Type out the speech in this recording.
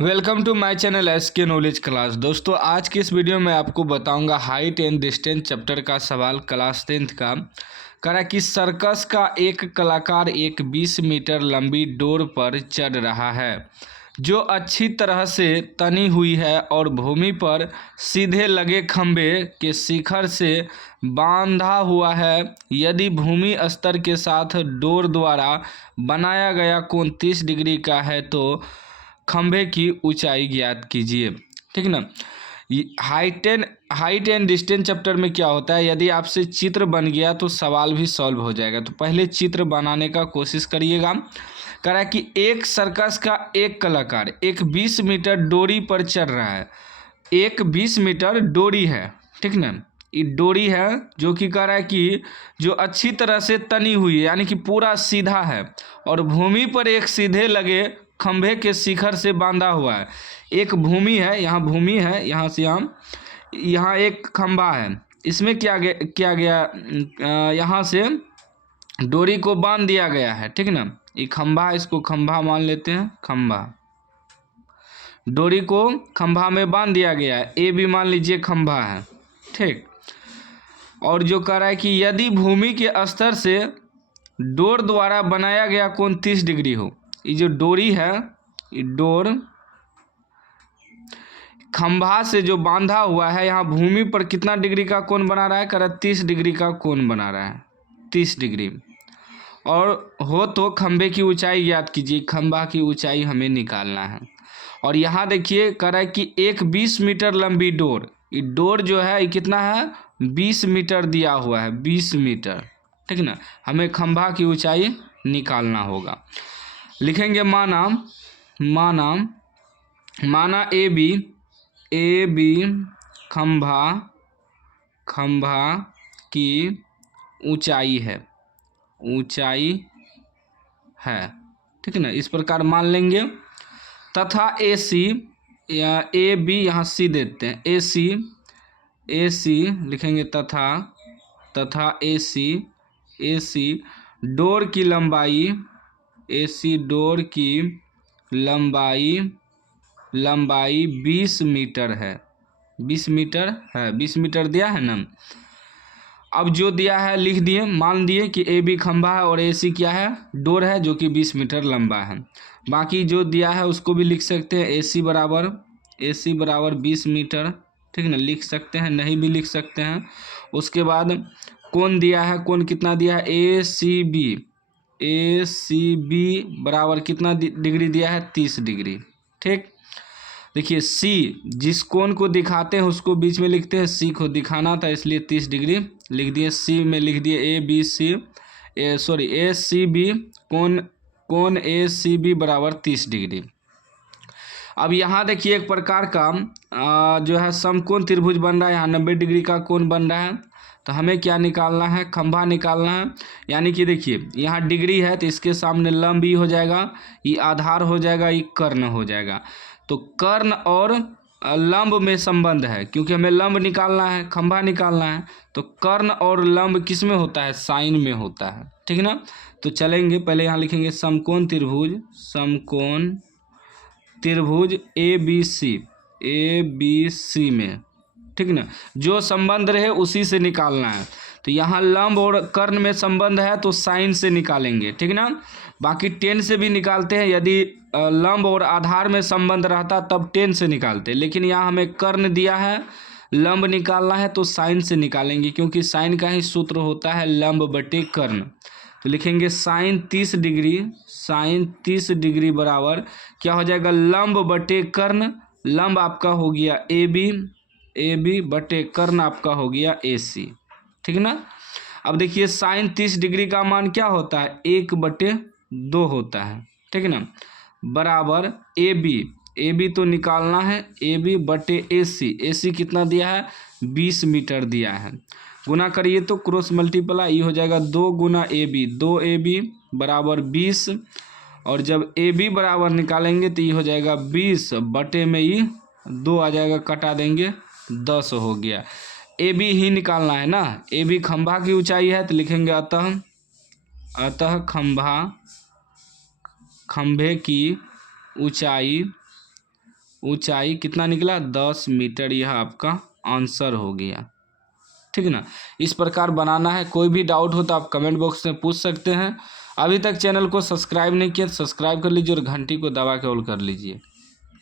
Welcome to my channel SK knowledge class. दोस्तों आज की इस वीडियो में आपको बताऊंगा हाइट एंड डिस्टेंस चैप्टर का सवाल क्लास 10th का। कह रहा है कि सर्कस का एक कलाकार एक 20 मीटर लंबी डोर पर चढ़ रहा है जो अच्छी तरह से तनी हुई है और भूमि पर सीधे लगे खंभे के शिखर से बांधा हुआ है। यदि भूमि स्तर के साथ डोर द्वारा बनाया गया कोण 30 डिग्री का है तो खंभे की ऊंचाई ज्ञात कीजिए। ठीक ना। हाइट एंड डिस्टेंस चैप्टर में क्या होता है, यदि आपसे चित्र बन गया तो सवाल भी सॉल्व हो जाएगा। तो पहले चित्र बनाने का कोशिश करिएगा। कह रहा है कि एक सर्कस का एक कलाकार एक 20 मीटर डोरी पर चढ़ रहा है। एक 20 मीटर डोरी है, ठीक ना। ये डोरी है जो कि कह रहा है कि जो अच्छी तरह से तनी हुई है, यानी कि पूरा सीधा है और भूमि पर एक सीधे लगे खंभे के शिखर से बांधा हुआ है। एक भूमि है, यहाँ भूमि है, यहाँ से यहाँ एक खंभा है। इसमें क्या गया यहाँ से डोरी को बांध दिया गया है, ठीक ना। ये खंभा, इसको खंभा मान लेते हैं, खंभा। डोरी को खंभा में बांध दिया गया है, ए भी मान लीजिए खंभा है, ठीक। और जो कह रहा है कि यदि भूमि के स्तर से डोर द्वारा बनाया गया कोण 30 डिग्री हो। ये जो डोरी है, ये डोर खंभा से जो बांधा हुआ है, यहाँ भूमि पर कितना डिग्री का कोण बना रहा है, कह रहा है 30 डिग्री का कोण बना रहा है, 30 डिग्री। और हो तो खंभे की ऊंचाई ज्ञात कीजिए। खंभा की ऊंचाई हमें निकालना है। और यहाँ देखिए कह रहा है कि एक 20 मीटर लंबी डोर, ये डोर जो है ये कितना है, 20 मीटर दिया हुआ है, 20 मीटर, ठीक ना। हमें खंभा की ऊंचाई निकालना होगा। लिखेंगे माना ए बी खंभा की ऊंचाई है, ठीक ना। इस प्रकार मान लेंगे। तथा ए सी, या ए बी यहाँ सी देते हैं, ए सी लिखेंगे तथा ए सी डोर की लंबाई, ए सी डोर की लंबाई 20 मीटर है। 20 मीटर है, 20 मीटर दिया है ना। अब जो दिया है लिख दिए, मान दिए कि ए बी खंभा है और ए सी क्या है, डोर है जो कि 20 मीटर लंबा है। बाकी जो दिया है उसको भी लिख सकते हैं, ए सी बराबर 20 मीटर, ठीक ना, लिख सकते हैं, नहीं भी लिख सकते हैं। उसके बाद कोण दिया है, कोण कितना दिया है, ए सी बी बराबर कितना डिग्री दिया है, 30 डिग्री, ठीक। देखिए सी, जिस कोण को दिखाते हैं उसको बीच में लिखते हैं, सी को दिखाना था इसलिए 30 डिग्री लिख दिए। सी में लिख दिए ए सी बी, कोण ए सी बी बराबर 30 डिग्री। अब यहाँ देखिए एक प्रकार का जो है समकोण त्रिभुज बन रहा है। यहाँ 90 डिग्री का कोण बन रहा है। तो हमें क्या निकालना है, खंभा निकालना है। यानी कि देखिए यहाँ डिग्री है तो इसके सामने लंब ही हो जाएगा, ये आधार हो जाएगा, ये कर्ण हो जाएगा। तो कर्ण और लंब में संबंध है, क्योंकि हमें लंब निकालना है, खंभा निकालना है। तो कर्ण और लंब किस में होता है, साइन में होता है, ठीक ना। तो चलेंगे, पहले यहाँ लिखेंगे समकोण त्रिभुज ए बी सी में, ठीक ना। जो संबंध रहे उसी से निकालना है। तो यहाँ लंब और कर्ण में संबंध है तो साइन से निकालेंगे, ठीक ना। बाकी टेन से भी निकालते हैं, यदि लंब और आधार में संबंध रहता तब टेन से निकालते, लेकिन यहाँ हमें कर्ण दिया है, लंब निकालना है तो साइन से निकालेंगे, क्योंकि साइन का ही सूत्र होता है लंब बटे कर्ण। तो लिखेंगे साइन 30 डिग्री बराबर क्या हो जाएगा, लंब बटे कर्ण। लंब आपका हो गया ए बी बटे कर्ण आपका हो गया ए सी, ठीक ना। अब देखिए साइन 30 डिग्री का मान क्या होता है, 1/2 होता है, ठीक ना, बराबर ए बी तो निकालना है, ए बी बटे ए सी कितना दिया है, 20 मीटर दिया है। गुना करिए तो क्रॉस मल्टीप्लाई ये हो जाएगा, 2 गुना ए बी, 2 ए बी बराबर 20। और जब ए बी बराबर निकालेंगे तो ये हो जाएगा 20 बटे में ये 2 आ जाएगा, कटा देंगे, 10 हो गया। ए बी ही निकालना है ना। ए बी खंभा की ऊंचाई है तो लिखेंगे अतः खंभे की ऊंचाई ऊंचाई कितना निकला 10 मीटर, यह आपका आंसर हो गया। ठीक है ना, इस प्रकार बनाना है। कोई भी डाउट हो तो आप कमेंट बॉक्स में पूछ सकते हैं। अभी तक चैनल को सब्सक्राइब नहीं किया तो सब्सक्राइब कर लीजिए और घंटी को दबा के ऑल कर लीजिए।